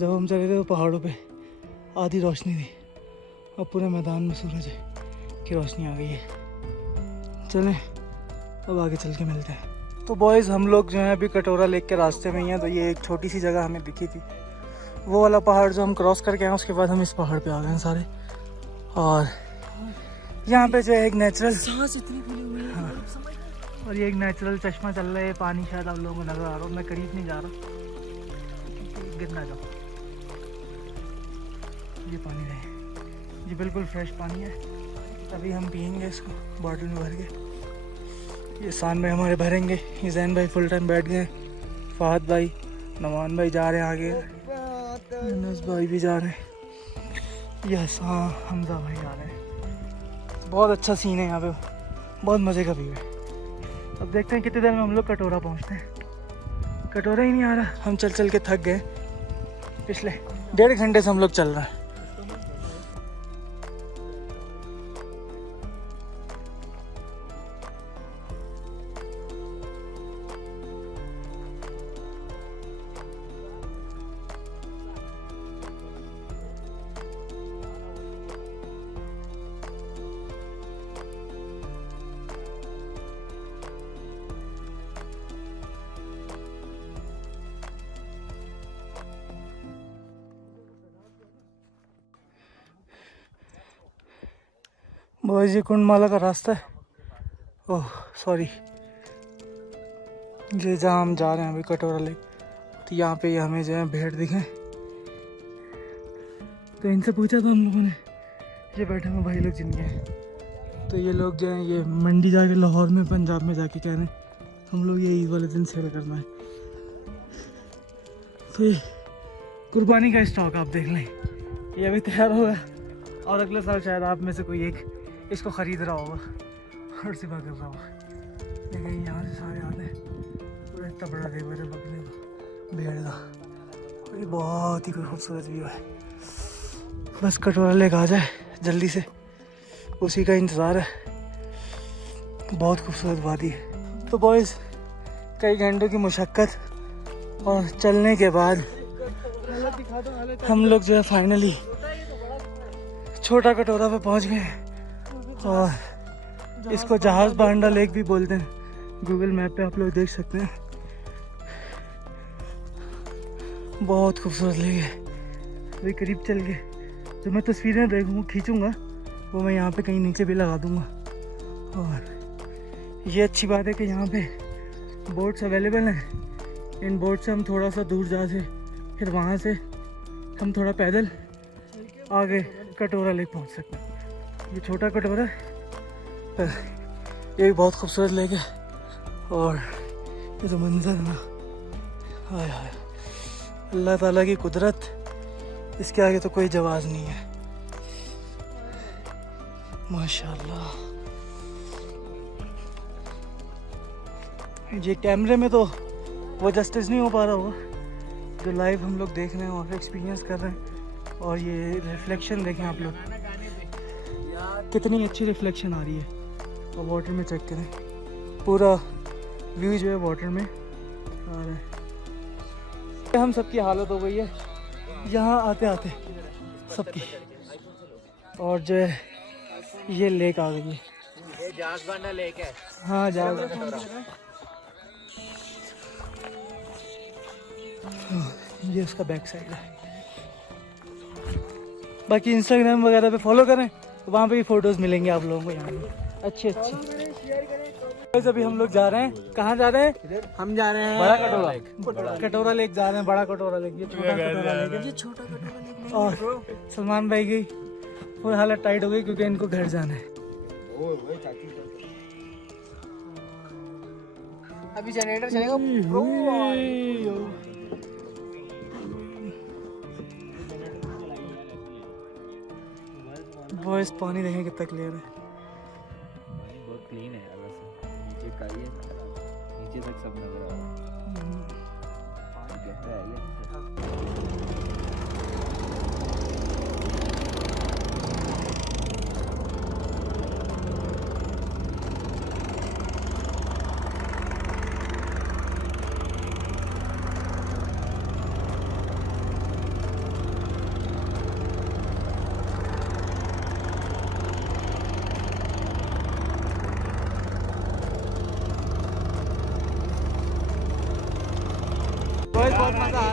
जब हम चले थे तो पहाड़ों पे आधी रोशनी थी, अब पूरे मैदान में सूरज की रोशनी आ गई है। चलें अब आगे चल के मिलते हैं। तो बॉयज़ हम लोग जो हैं अभी कटोरा लेक के रास्ते में ही हैं। तो ये एक छोटी सी जगह हमें दिखी थी, वो वाला पहाड़ जो हम क्रॉस करके आए, उसके बाद हम इस पहाड़ पे आ गए हैं सारे। और यहाँ पे जो है एक नेचुरल, हाँ, और ये एक नेचुरल चश्मा चल रहा है। पानी शायद आप लोगों को नज़र आ रहा हो, मैं करीब नहीं जा रहा, गिर ना जाओ। ये पानी है, ये बिल्कुल फ्रेश पानी है। अभी हम पियेंगे इसको बॉटल में भर के। ये सान भाई हमारे भरेंगे, ये जैन भाई फुल टाइम बैठ गए, फहद भाई, नमान भाई जा रहे हैं आगे, अनस भाई भी जा रहे हैं, यस हाँ हमजा भाई आ रहे हैं। बहुत अच्छा सीन है यहाँ पे, बहुत मज़े का व्यू है। अब देखते हैं कितनी देर में हम लोग कटोरा पहुँचते हैं। कटोरा ही नहीं आ रहा, हम चल चल के थक गए। पिछले 1.5 घंटे से हम लोग चल रहे हैं। बॉयज़ ये कुंडमाला का रास्ता है। ओह सॉरी, ये जहाँ हम जा रहे हैं अभी कटोरा लेक, तो यहाँ पे हमें जो है भेड़ दिखे। तो इनसे पूछा तो हम लोगों ने, ये बैठे हुए भाई लोग जिनके हैं, तो ये लोग जो हैं ये मंडी जाके, लाहौर में पंजाब में जाके कह रहे हैं हम लोग ये ईद वाले दिन सेल करना है। तो ये कुर्बानी का स्टॉक आप देख लें, ये अभी तैयार होगा और अगले साल शायद आप में से कोई एक इसको ख़रीद रहा होगा और सिवा कर रहा होगा। लेकिन यहाँ से सारे आते हैं, पूरा इतना बड़ा देवर है बकरे का, भेड़ का, और ये बहुत ही खूबसूरत व्यू है। बस कटोरा लेक आ जाए जल्दी से, उसी का इंतज़ार है। बहुत खूबसूरत वादी है। तो बॉयज़ कई घंटों की मुशक्क़त और चलने के बाद हम लोग जो है फाइनली छोटा कटोरा पे पहुंच गए। और इसको जहाज़ बांडा लेक भी बोलते हैं, गूगल मैप पे आप लोग देख सकते हैं। बहुत खूबसूरत लेक है। अभी करीब चल के जो मैं तस्वीरें देखूँगा खींचूँगा, वो मैं यहाँ पे कहीं नीचे भी लगा दूँगा। और ये अच्छी बात है कि यहाँ पे बोट्स अवेलेबल हैं। इन बोट से हम थोड़ा सा दूर जा से, फिर वहाँ से हम थोड़ा पैदल आगे कटोरा लेक पहुँच सकते हैं। ये छोटा कटोरा है पर ये भी बहुत खूबसूरत लेक है। और ये जो मंजर है ना, हाय हाय, अल्लाह ताला की कुदरत, इसके आगे तो कोई जवाब नहीं है। माशाल्लाह। ये कैमरे में तो वो जस्टिस नहीं हो पा रहा होगा जो लाइव हम लोग देख रहे हैं और एक्सपीरियंस कर रहे हैं। और ये रिफ्लेक्शन देखें आप लोग, कितनी अच्छी रिफ्लेक्शन आ रही है। और वाटर में चेक करें, पूरा व्यू जो है वाटर में आ रहा है। हम सबकी हालत हो गई है यहाँ आते आते सबकी। और जो है ये लेक आ गई है, ये जहाज़ बांडा लेक है। हाँ जहाज़, ये उसका बैक साइड है। बाकी इंस्टाग्राम वगैरह पे फॉलो करें तो वहाँ पे भी फोटोज मिलेंगे आप लोगों को यहाँ पे अच्छी अच्छी। अभी हम लोग जा रहे हैं, कहाँ जा रहे हैं? हम जा रहे हैं बड़ा कटोरा लेक जा रहे हैं। बड़ा कटोरा लेक, ये छोटा कटोरा लेक है, ये छोटा कटोरा लेक। और सलमान भाई की वो हालत टाइट हो गई क्योंकि इनको घर जाना है। अभी जनरेटर चलेगा। वॉइस पानी देखें कितना क्लियर है, बहुत क्लीन है। नीचे का ये नीचे तक सब नजर आ रहा है। पानी गहरा है ये।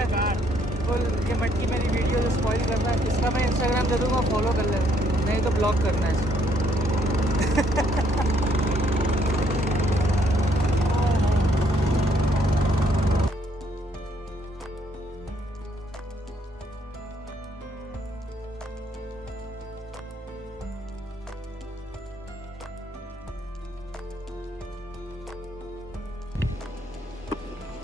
रहा है फुल। ये मटकी मेरी वीडियो जो स्पॉइल कर रहा है, इसका मैं इंस्टाग्राम दे दूँगा, फॉलो कर लेना, नहीं तो ब्लॉक करना है इसको।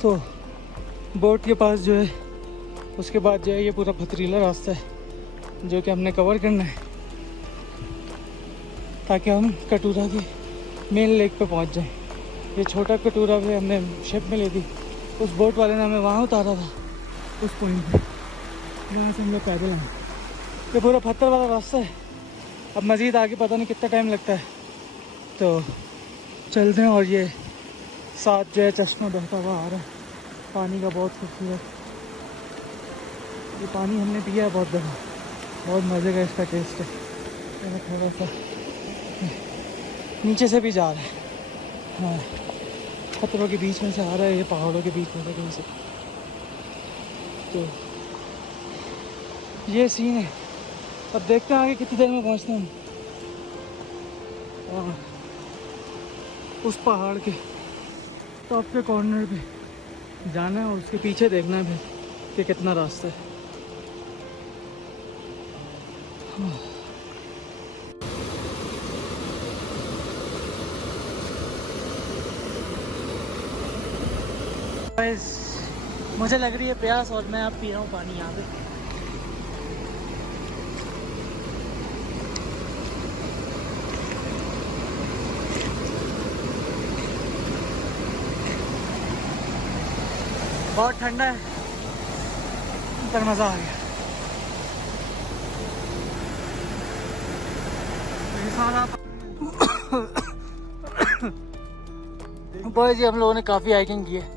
तो बोट के पास जो है, उसके बाद जो है ये पूरा पथरीला रास्ता है जो कि हमने कवर करना है ताकि हम कटूरा के मेन लेक पे पहुंच जाएं। ये छोटा कटूरा भी हमने शिप में ले दी, उस बोट वाले ने हमें वहाँ उतारा था उस पॉइंट पे, वहाँ से हम लोग पैदल आए। ये पूरा पत्थर वाला रास्ता है, अब मज़ीद आगे पता नहीं कितना टाइम लगता है, तो चलते हैं। और ये साथ जो है चश्मा बहता हुआ आ रहा है पानी का, बहुत खूबसूरत। ये पानी हमने पिया है बहुत दफ़ा, बहुत मज़े का इसका टेस्ट है। तो थोड़ा सा नीचे से भी जा रहा है, हाँ पत्थरों के बीच में से आ रहा है, ये पहाड़ों के बीच में से कहीं से। तो ये सीन है, अब देखते हैं आगे कितनी देर में पहुँचते हैं हम। और उस पहाड़ के टॉप के कॉर्नर पे जाना है और उसके पीछे देखना है कि कितना रास्ता है। मुझे लग रही है प्यास और मैं अब पी रहा हूँ पानी यहाँ पे। बहुत ठंडा है पर मज़ा आ गया। बॉयज़ जी हम लोगों ने काफ़ी हाइकिंग की है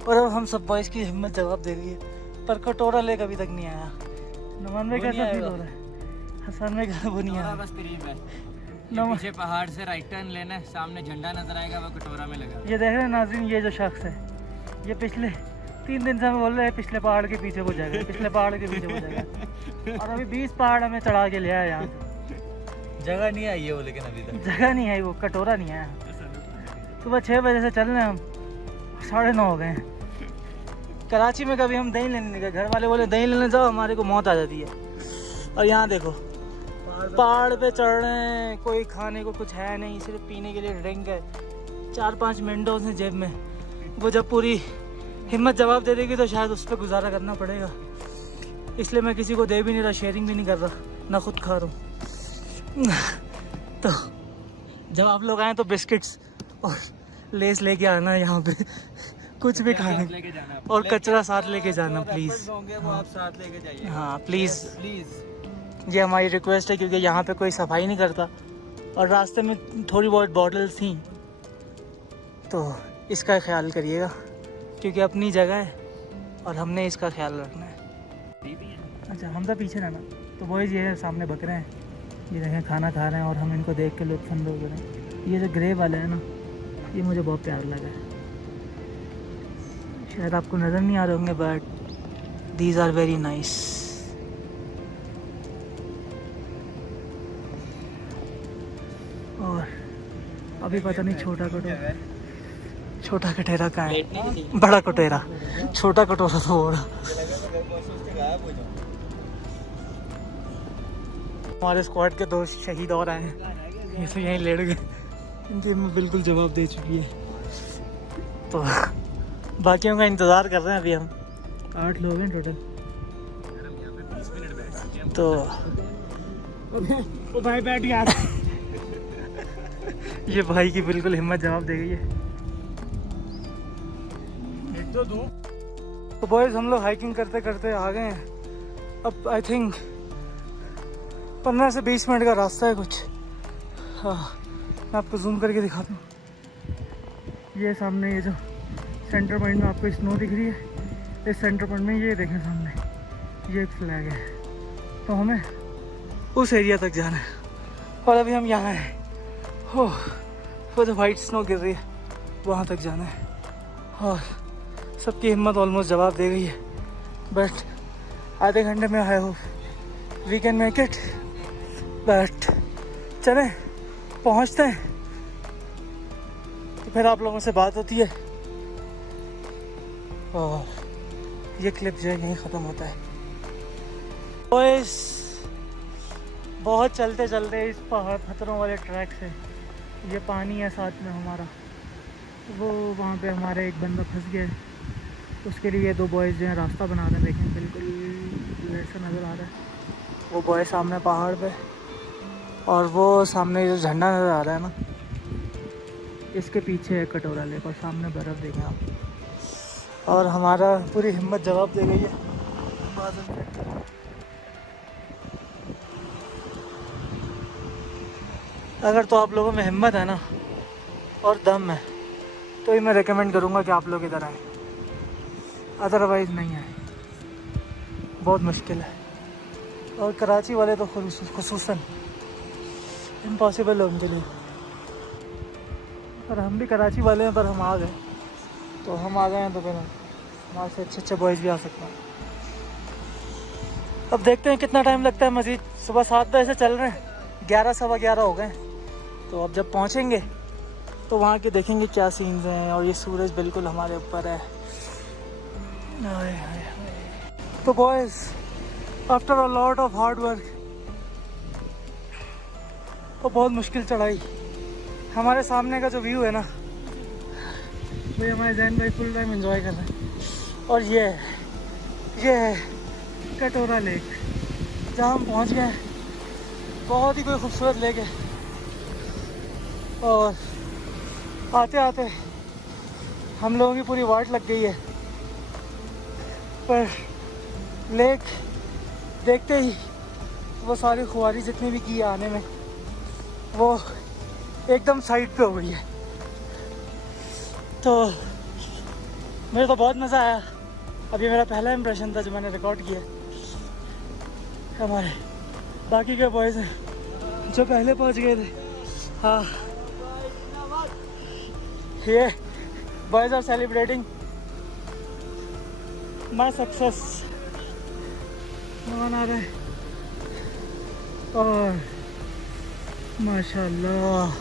और अब हम सब बॉयज़ की हिम्मत जवाब दे रही है, पर कटोरा लेक अभी तक नहीं आया। नमन में कैसा फील हो रहा है? हसन में क्या वो नहीं आया? बस करीब है, पीछे पहाड़ से राइट टर्न लेना है, सामने झंडा नजर आएगा, वो कटोरा में लगा। ये देख रहे हैं नाज़रीन, ये जो शख्स है ये पिछले 3 दिन से हमें बोल रहे हैं पिछले पहाड़ के पीछे को जाएगा, पिछले पहाड़ के पीछे को जाएगा, और अभी 20 पहाड़ हमें चढ़ा के ले आया यहाँ। जगह नहीं आई है वो, लेकिन अभी तक जगह नहीं है, वो कटोरा नहीं आया। सुबह 6 बजे से चल रहे हैं हम, 9:30 हो गए हैं। कराची में कभी हम दही लेने गए, घर वाले बोले दही लेने जाओ, हमारे को मौत आ जाती है। और यहाँ देखो पहाड़ पे चढ़ रहे हैं, कोई खाने को कुछ है नहीं, सिर्फ पीने के लिए ड्रिंक है, 4-5 विंडोज हैं जेब में। वो जब पूरी हिम्मत जवाब दे देगी तो शायद उस पर गुजारा करना पड़ेगा, इसलिए मैं किसी को दे भी नहीं रहा, शेयरिंग भी नहीं कर रहा, ना खुद खा रहा हूँ। तो जब आप लोग आए तो बिस्किट्स और लेस लेके आना है यहाँ पे, कुछ भी खाने लेके जाना, और कचरा साथ लेके जाना प्लीज़। वो आप साथ लेके जाइए, हाँ प्लीज़, प्लीज। ये हमारी रिक्वेस्ट है, क्योंकि यहाँ पे कोई सफाई नहीं करता और रास्ते में थोड़ी बहुत बॉटल्स थी, तो इसका ख्याल करिएगा क्योंकि अपनी जगह है और हमने इसका ख्याल रखना है। अच्छा हम तो पीछे रहना। तो बॉयज़ ये सामने बकरे हैं, ये देखें खाना खा रहे हैं और हम इनको देख के लुत्फ़अंदोज़ हो रहे हैं। ये जो ग्रे वाला है ना, ये मुझे बहुत प्यार लगा है, शायद आपको नज़र नहीं आ रहे होंगे but these are very nice. और अभी पता नहीं छोटा कटोरा कहाँ है, बड़ा कटोरा, छोटा कटोरा तो हो रहा। हमारे स्क्वाड के 2 शहीद और आए हैं, ये तो यहीं लेट गए, इनकी हिम्मत बिल्कुल जवाब दे चुकी है। तो बाकियों का इंतज़ार कर रहे हैं अभी हम, 8 लोग हैं टोटल। तो ओ भाई बैठ गया ये भाई की बिल्कुल हिम्मत जवाब दे गई है। तो बॉयज़ हम लोग हाइकिंग करते करते आ गए हैं, अब आई थिंक 15 से 20 मिनट का रास्ता है कुछ। हाँ मैं आपको जूम करके दिखाता हूँ, ये सामने ये जो सेंटर पॉइंट में आपको स्नो दिख रही है, इस सेंटर पॉइंट में ये देखें सामने ये एक फ्लैग है, तो हमें उस एरिया तक जाना है। और अभी हम यहाँ हैं, हो वो जो वाइट स्नो गिर रही है वहाँ तक जाना है। और सबकी हिम्मत ऑलमोस्ट जवाब दे गई है, बट आधे घंटे में आए हो, we can make it. But चलें, पहुंचते हैं तो फिर आप लोगों से बात होती है। और ये क्लिप जो है यहीं ख़त्म होता है। बॉयस बहुत चलते चलते इस पहाड़ पत्थरों वाले ट्रैक से, ये पानी है साथ में हमारा, वो वहाँ पे हमारे एक बंदा फंस गया है, उसके लिए ये दो बॉयज़ जो हैं रास्ता बना रहे हैं। देखें बिल्कुल ऐसा नज़र आ रहा है, वो बॉय सामने पहाड़ पे, और वो सामने जो झंडा नज़र आ रहा है ना, इसके पीछे है कटोरा लेक, और सामने बर्फ़ देखें आप। और हमारा पूरी हिम्मत जवाब दे गई है बादल पे। अगर तो आप लोगों में हिम्मत है ना और दम है तो ही मैं रेकमेंड करूँगा कि आप लोग इधर आएँ, अदरवाइज़ नहीं आए, बहुत मुश्किल है। और कराची वाले तो खुसूसन इम्पॉसिबल है उनके लिए, पर हम भी कराची वाले हैं, पर हम आ गए, तो हम आ गए हैं तो फिर हमारे से अच्छे अच्छे बॉयज़ भी आ सकते हैं। अब देखते हैं कितना टाइम लगता है मज़ीद। सुबह 7 बजे से चल रहे हैं, 11 सवा 11 हो गए, तो अब जब पहुँचेंगे तो वहाँ के देखेंगे क्या सीन्स हैं। और ये सूरज बिल्कुल हमारे ऊपर है। तो boys, after a lot of hard work, तो बहुत मुश्किल चढ़ाई, हमारे सामने का जो व्यू है ना, वही हमारे जैन भाई फुल टाइम एंजॉय कर रहे हैं। और ये है कटोरा लेक, जहाँ हम पहुँच गए। बहुत ही कोई खूबसूरत लेक है, और आते आते हम लोगों की पूरी वाट लग गई है, पर लेक देखते ही वो सारी खुआरी जितनी भी की आने में, वो एकदम साइड पे हो गई है। तो मुझे तो बहुत मज़ा आया। अब ये मेरा पहला इम्प्रेशन था जो मैंने रिकॉर्ड किया। हमारे बाकी के बॉयज़ हैं जो पहले पहुंच गए थे। हाँ, ये boys are celebrating my success, मना रहे। और माशाल्लाह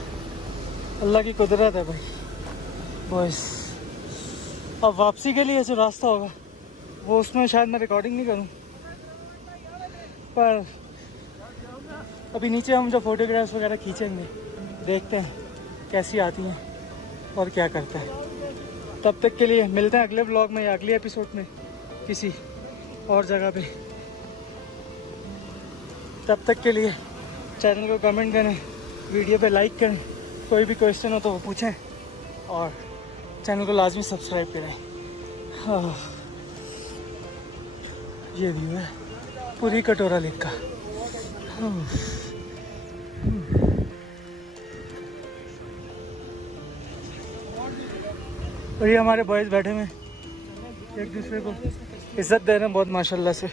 अल्लाह की कुदरत है भाई। बॉयज़, अब वापसी के लिए जो रास्ता होगा वो उसमें शायद मैं रिकॉर्डिंग नहीं करूं, पर अभी नीचे हम जो फोटोग्राफ्स वगैरह खींचेंगे, देखते हैं कैसी आती हैं और क्या करते हैं। तब तक के लिए मिलते हैं अगले व्लॉग में या अगले एपिसोड में किसी और जगह पे। तब तक के लिए चैनल को कमेंट करें, वीडियो पे लाइक करें, कोई भी क्वेश्चन हो तो वो पूछें, और चैनल को लाजमी सब्सक्राइब करें। हाँ, ये व्यू है पूरी कटोरा लेक का। और ये हमारे बॉयज़ बैठे हुए एक दूसरे को इज्जत दे रहे हैं बहुत माशाल्लाह से।